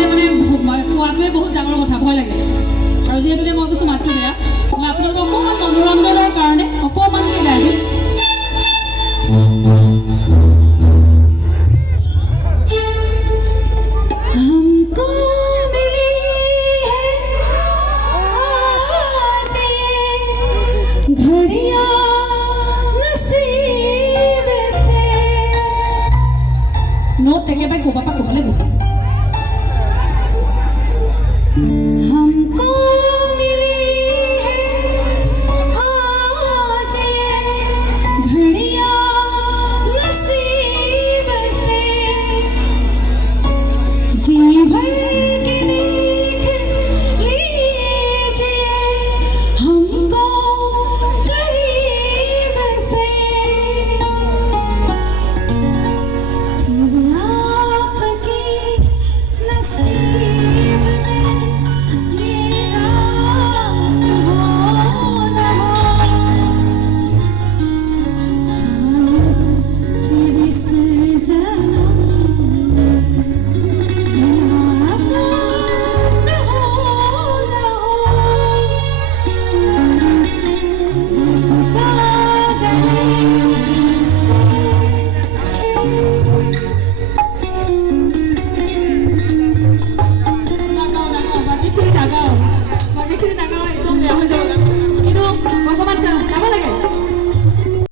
ক'লে মানে কোৱাটোৱে বহুত ডাঙৰ কথা, ভয় লাগে। আৰু যিহেতুকে মই কৈছোঁ মাতটো বেয়া, মই আপোনালোকক অকণমান মনোৰঞ্জনৰ কাৰণে অকণমানকৈ গাই দিম।